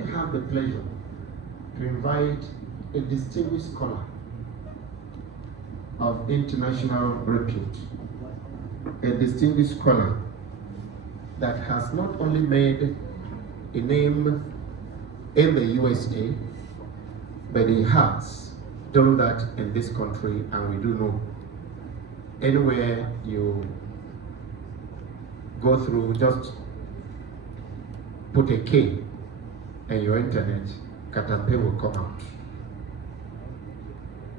we have the pleasure to invite a distinguished scholar of international repute, a distinguished scholar that has not only made a name in the USA, but he has done that in this country, and we do know anywhere you go through, just put a K in your internet, Katampe will come out.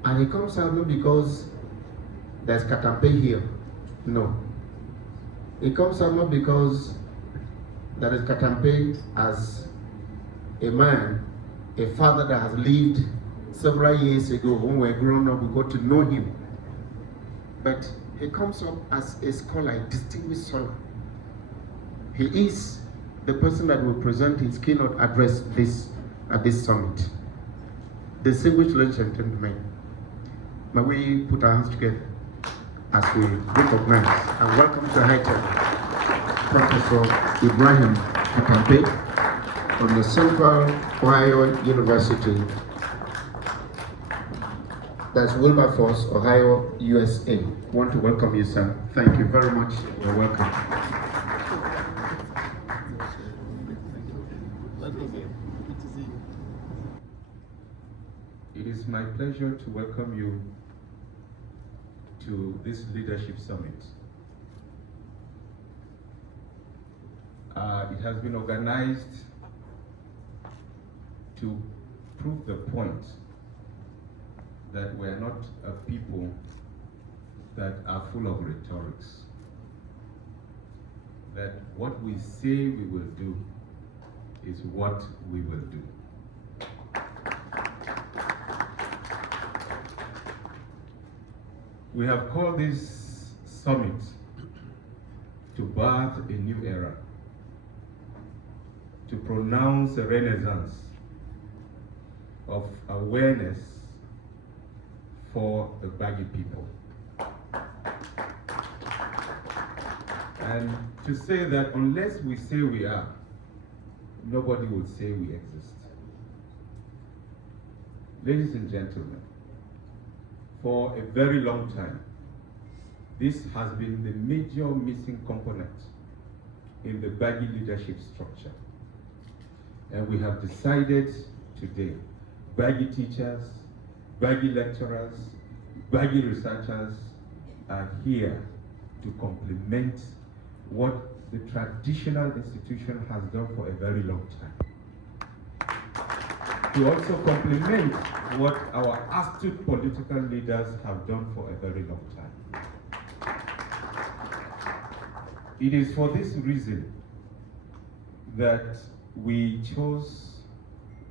And it comes out not because there's Katampe here, no. It comes out not because there is Katampe as a man, a father that has lived several years ago. When we were growing up, we got to know him. But he comes up as a scholar, a distinguished scholar. He is the person that will present his keynote address at this summit. Distinguished ladies and gentlemen, may we put our hands together as we recognize and welcome to Haiti Professor Ibrahim Katampe from the Central Ohio University, that's Wilberforce, Ohio, USA. I want to welcome you, sir. Thank you very much. You're welcome. It is my pleasure to welcome you to this leadership summit. It has been organized to prove the point that we are not a people that are full of rhetorics. That what we say we will do is what we will do. We have called this summit to birth a new era, to pronounce a renaissance of awareness for the Gbagyi people. And to say that unless we say we are, nobody will say we exist. Ladies and gentlemen, for a very long time, this has been the major missing component in the Gbagyi leadership structure. And we have decided today, Gbagyi teachers, Gbagyi lecturers, Gbagyi researchers are here to complement what the traditional institution has done for a very long time. To also complement what our astute political leaders have done for a very long time. It is for this reason that we chose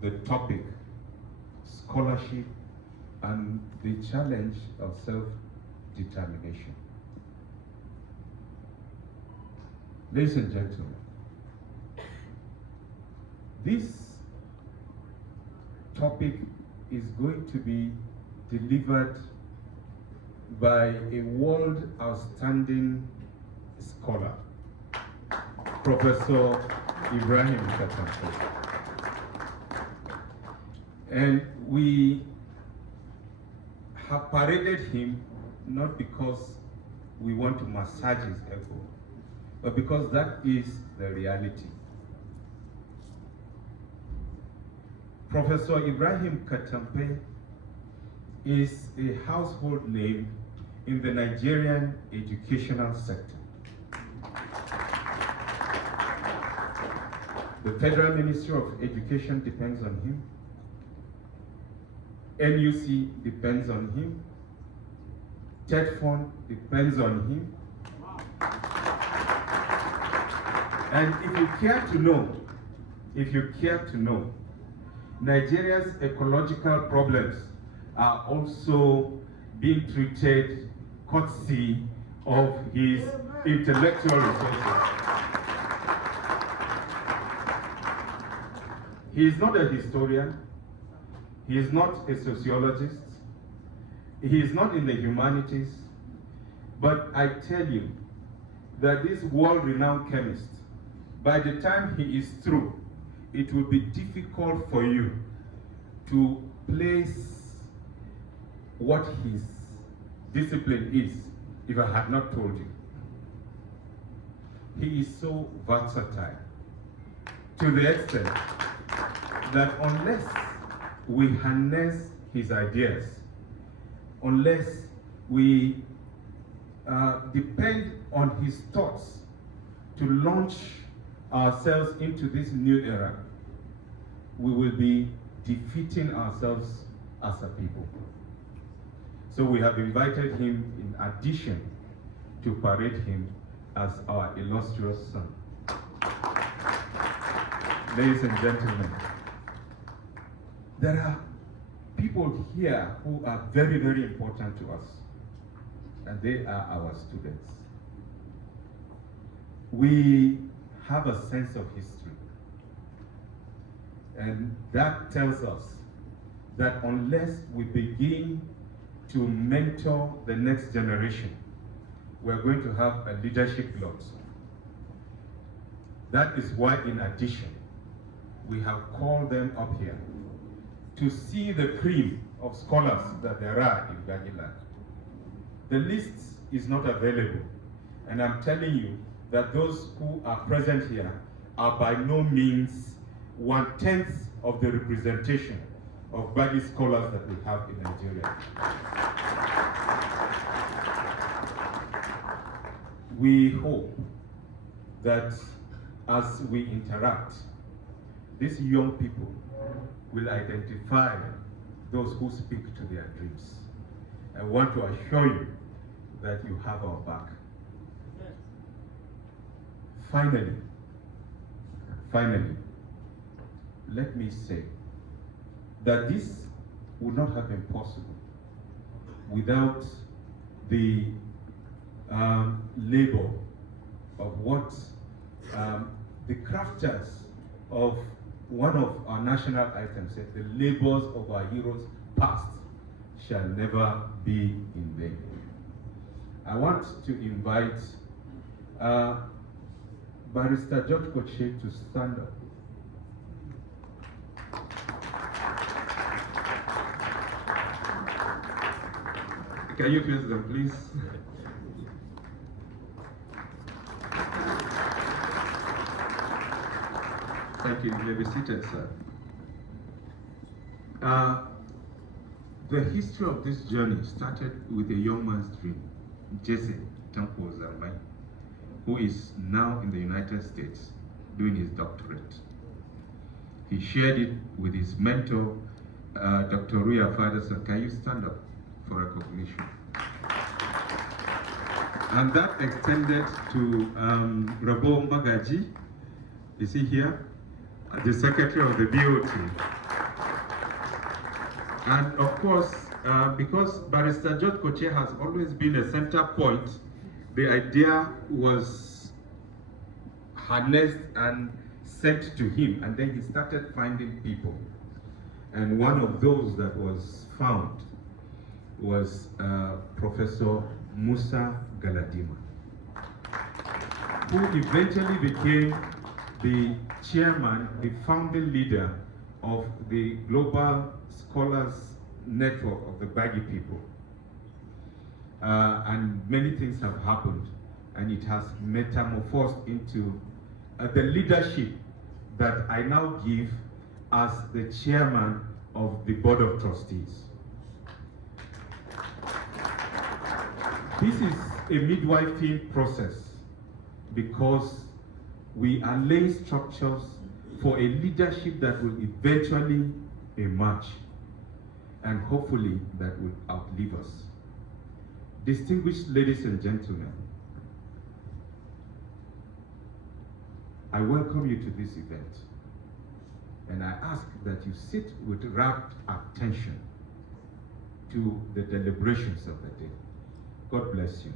the topic, scholarship and the challenge of self-determination. Ladies and gentlemen, this topic is going to be delivered by a world outstanding scholar, Professor Ibrahim Katampe. And we have paraded him not because we want to massage his ego, but because that is the reality. Professor Ibrahim Katampe is a household name in the Nigerian educational sector. The Federal Ministry of Education depends on him. NUC depends on him. TED depends on him. And if you care to know, Nigeria's ecological problems are also being treated courtesy of his intellectual resources. He is not a historian, he is not a sociologist, he is not in the humanities, but I tell you that this world-renowned chemist, by the time he is through, it will be difficult for you to place what his discipline is if I had not told you. He is so versatile to the extent that unless we harness his ideas, unless we depend on his thoughts to launch ourselves into this new era, we will be defeating ourselves as a people. So we have invited him in addition to parade him as our illustrious son. Ladies and gentlemen, there are people here who are very, very important to us, and they are our students. We have a sense of history, and that tells us that unless we begin to mentor the next generation, we're going to have a leadership glut. That is why, in addition, we have called them up here to see the cream of scholars that there are in Gbagyi land. The list is not available, and I'm telling you that those who are present here are by no means 1/10 of the representation of Gbagyi scholars that we have in Nigeria. We hope that as we interact, these young people will identify those who speak to their dreams. I want to assure you that you have our back. Finally, let me say that this would not have been possible without the labor of what the crafters of one of our national items said, the labors of our heroes past shall never be in vain. I want to invite Barrister George Koche to stand up. Can you face them, please? Thank you. You may be seated, sir. The history of this journey started with a young man's dream, Jesse Temple Zamani, who is now in the United States doing his doctorate. He shared it with his mentor, Dr. Ruya Faderson. Can you stand up for recognition? And that extended to Rabo Gbagyi. Is he here? The secretary of the BOT. And of course, because Barrister George Koche has always been a center point, the idea was harnessed and sent to him, and then he started finding people. And one of those that was found was Professor Musa Galadima, who eventually became the chairman, the founding leader of the Global Scholars Network of the Gbagyi people. And many things have happened, and it has metamorphosed into the leadership that I now give as the chairman of the Board of Trustees. This is a midwifing process because we are laying structures for a leadership that will eventually emerge, and hopefully that will outlive us. Distinguished ladies and gentlemen, I welcome you to this event, and I ask that you sit with rapt attention to the deliberations of the day. God bless you.